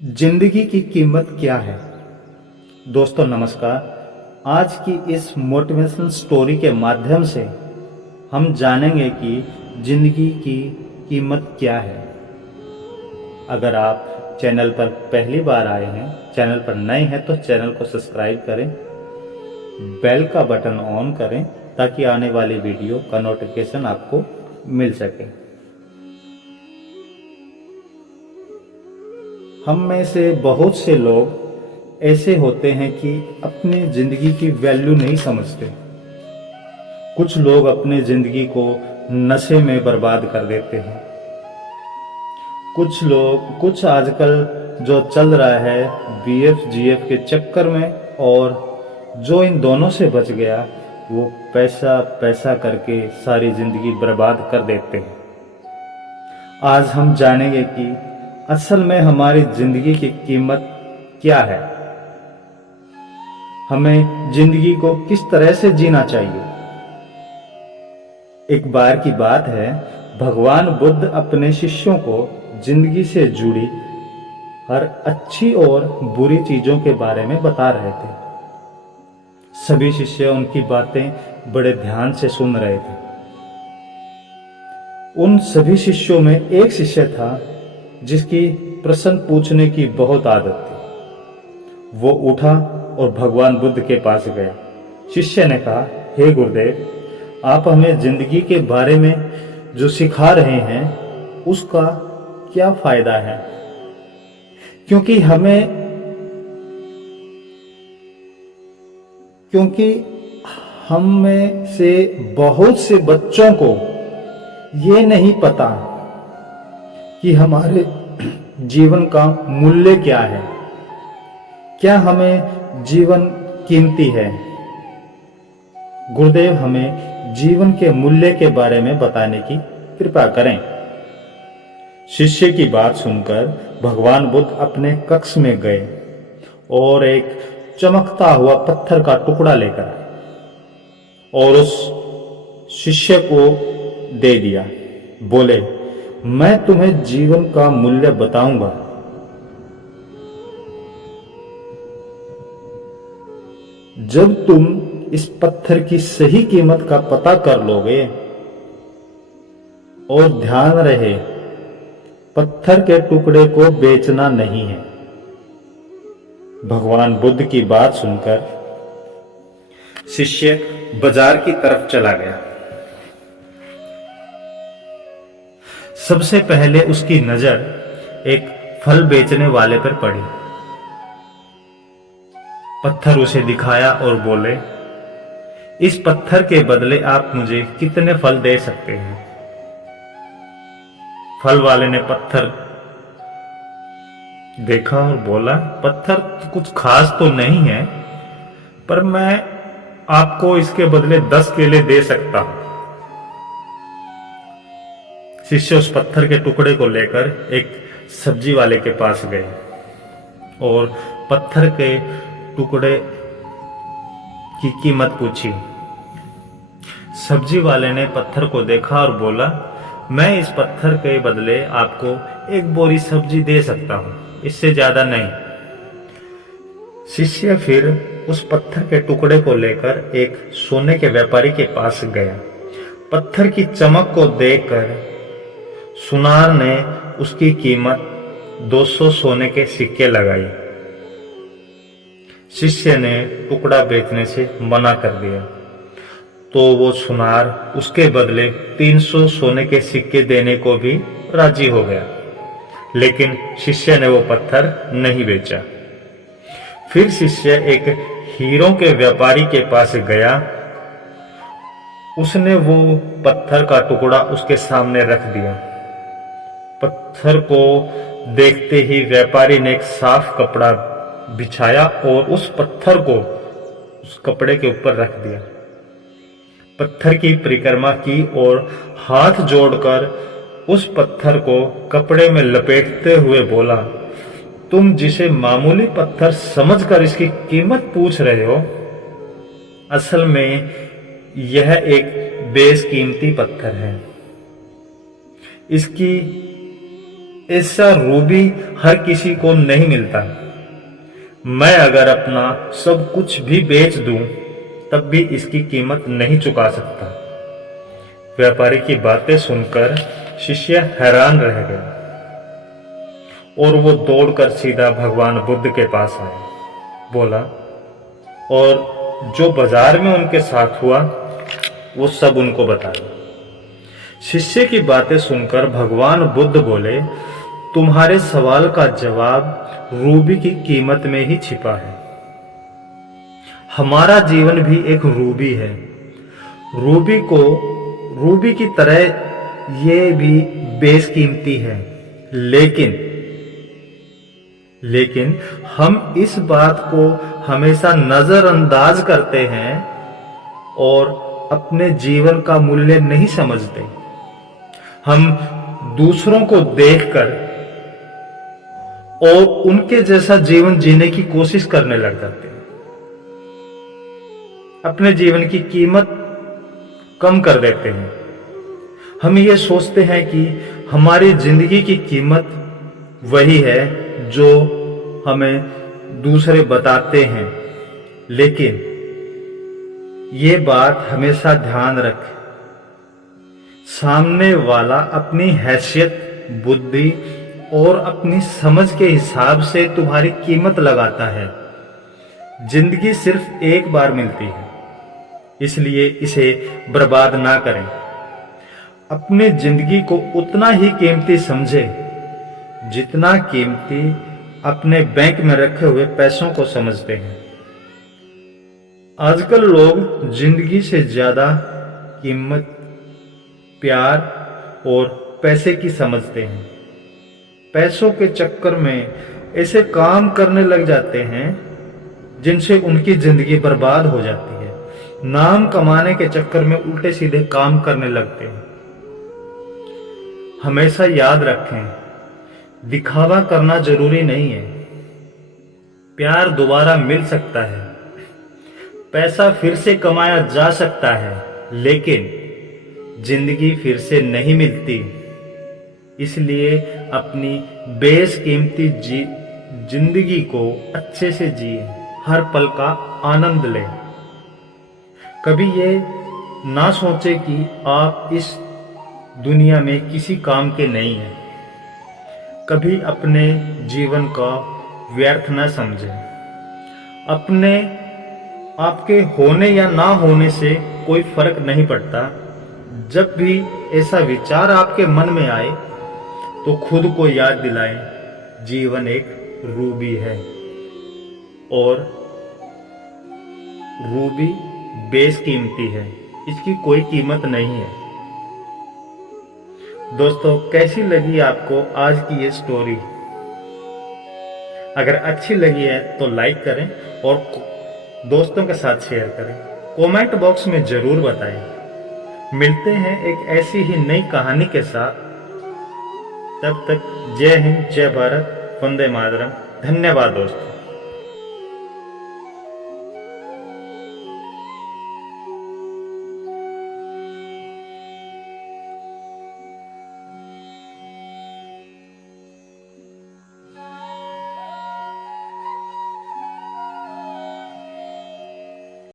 जिंदगी की कीमत क्या है। दोस्तों नमस्कार। आज की इस मोटिवेशनल स्टोरी के माध्यम से हम जानेंगे कि जिंदगी की कीमत क्या है। अगर आप चैनल पर पहली बार आए हैं, चैनल पर नए हैं, तो चैनल को सब्सक्राइब करें, बेल का बटन ऑन करें ताकि आने वाली वीडियो का नोटिफिकेशन आपको मिल सके। हम में से बहुत से लोग ऐसे होते हैं कि अपनी जिंदगी की वैल्यू नहीं समझते। कुछ लोग अपनी जिंदगी को नशे में बर्बाद कर देते हैं। कुछ आजकल जो चल रहा है बीएफ जीएफ के चक्कर में, और जो इन दोनों से बच गया वो पैसा पैसा करके सारी जिंदगी बर्बाद कर देते हैं। आज हम जानेंगे कि असल में हमारी जिंदगी की कीमत क्या है, हमें जिंदगी को किस तरह से जीना चाहिए। एक बार की बात है, भगवान बुद्ध अपने शिष्यों को जिंदगी से जुड़ी हर अच्छी और बुरी चीजों के बारे में बता रहे थे। सभी शिष्य उनकी बातें बड़े ध्यान से सुन रहे थे। उन सभी शिष्यों में एक शिष्य था जिसकी प्रश्न पूछने की बहुत आदत थी। वो उठा और भगवान बुद्ध के पास गया। शिष्य ने कहा, हे गुरुदेव, आप हमें जिंदगी के बारे में जो सिखा रहे हैं उसका क्या फायदा है, क्योंकि हम में से बहुत से बच्चों को ये नहीं पता कि हमारे जीवन का मूल्य क्या है, क्या हमें जीवन कीमती है। गुरुदेव हमें जीवन के मूल्य के बारे में बताने की कृपा करें। शिष्य की बात सुनकर भगवान बुद्ध अपने कक्ष में गए और एक चमकता हुआ पत्थर का टुकड़ा लेकर आए और उस शिष्य को दे दिया। बोले, मैं तुम्हें जीवन का मूल्य बताऊंगा। जब तुम इस पत्थर की सही कीमत का पता कर लोगे, और ध्यान रहे पत्थर के टुकड़े को बेचना नहीं है। भगवान बुद्ध की बात सुनकर शिष्य बाजार की तरफ चला गया। सबसे पहले उसकी नजर एक फल बेचने वाले पर पड़ी। पत्थर उसे दिखाया और बोले, इस पत्थर के बदले आप मुझे कितने फल दे सकते हैं। फल वाले ने पत्थर देखा और बोला, पत्थर कुछ खास तो नहीं है, पर मैं आपको इसके बदले 10 केले दे सकता हूं। शिष्य उस पत्थर के टुकड़े को लेकर एक सब्जी वाले के पास गए और पत्थर के टुकड़े की कीमत पूछी। सब्जी वाले ने पत्थर को देखा और बोला, मैं इस पत्थर के बदले आपको 1 बोरी सब्जी दे सकता हूं, इससे ज्यादा नहीं। शिष्य फिर उस पत्थर के टुकड़े को लेकर एक सोने के व्यापारी के पास गया। पत्थर की चमक को देखकर सुनार ने उसकी कीमत 200 सोने के सिक्के लगाई। शिष्य ने टुकड़ा बेचने से मना कर दिया, तो वो सुनार उसके बदले 300 सोने के सिक्के देने को भी राजी हो गया, लेकिन शिष्य ने वो पत्थर नहीं बेचा। फिर शिष्य एक हीरों के व्यापारी के पास गया। उसने वो पत्थर का टुकड़ा उसके सामने रख दिया। पत्थर को देखते ही व्यापारी ने एक साफ कपड़ा बिछाया और उस पत्थर को उस कपड़े के ऊपर रख दिया। पत्थर की परिक्रमा की और हाथ जोड़कर उस पत्थर को कपड़े में लपेटते हुए बोला, तुम जिसे मामूली पत्थर समझकर इसकी कीमत पूछ रहे हो, असल में यह एक बेशकीमती पत्थर है। इसकी ऐसा रूबी हर किसी को नहीं मिलता। मैं अगर अपना सब कुछ भी बेच दूं तब भी इसकी कीमत नहीं चुका सकता। व्यापारी की बातें सुनकर शिष्य हैरान रह गया और वो दौड़कर सीधा भगवान बुद्ध के पास आया। बोला, और जो बाजार में उनके साथ हुआ वो सब उनको बताया। शिष्य की बातें सुनकर भगवान बुद्ध बोले, तुम्हारे सवाल का जवाब रूबी की कीमत में ही छिपा है। हमारा जीवन भी एक रूबी है। रूबी की तरह ये भी बेशकीमती है, लेकिन हम इस बात को हमेशा नजरअंदाज करते हैं और अपने जीवन का मूल्य नहीं समझते। हम दूसरों को देखकर और उनके जैसा जीवन जीने की कोशिश करने लग जाते हैं। अपने जीवन की कीमत कम कर देते हैं। हम ये सोचते हैं कि हमारी जिंदगी की कीमत वही है जो हमें दूसरे बताते हैं, लेकिन ये बात हमेशा ध्यान रख, सामने वाला अपनी हैसियत, बुद्धि और अपनी समझ के हिसाब से तुम्हारी कीमत लगाता है। जिंदगी सिर्फ एक बार मिलती है, इसलिए इसे बर्बाद ना करें। अपने जिंदगी को उतना ही कीमती समझे जितना कीमती अपने बैंक में रखे हुए पैसों को समझते हैं। आजकल लोग जिंदगी से ज्यादा कीमत प्यार और पैसे की समझते हैं। पैसों के चक्कर में ऐसे काम करने लग जाते हैं जिनसे उनकी जिंदगी बर्बाद हो जाती है। नाम कमाने के चक्कर में उल्टे सीधे काम करने लगते हैं। हमेशा याद रखें, दिखावा करना जरूरी नहीं है। प्यार दोबारा मिल सकता है, पैसा फिर से कमाया जा सकता है, लेकिन जिंदगी फिर से नहीं मिलती। इसलिए अपनी बेशकीमती जिंदगी को अच्छे से जिए, हर पल का आनंद लें। कभी ये ना सोचे कि आप इस दुनिया में किसी काम के नहीं हैं। कभी अपने जीवन का व्यर्थ न समझें। अपने आपके होने या ना होने से कोई फर्क नहीं पड़ता। जब भी ऐसा विचार आपके मन में आए तो खुद को याद दिलाएं, जीवन एक रूबी है और रूबी बेशकीमती है, इसकी कोई कीमत नहीं है। दोस्तों, कैसी लगी आपको आज की ये स्टोरी? अगर अच्छी लगी है तो लाइक करें और दोस्तों के साथ शेयर करें। कमेंट बॉक्स में जरूर बताएं। मिलते हैं एक ऐसी ही नई कहानी के साथ। तब तक जय हिंद, जय भारत, वंदे मातरम। धन्यवाद दोस्तों।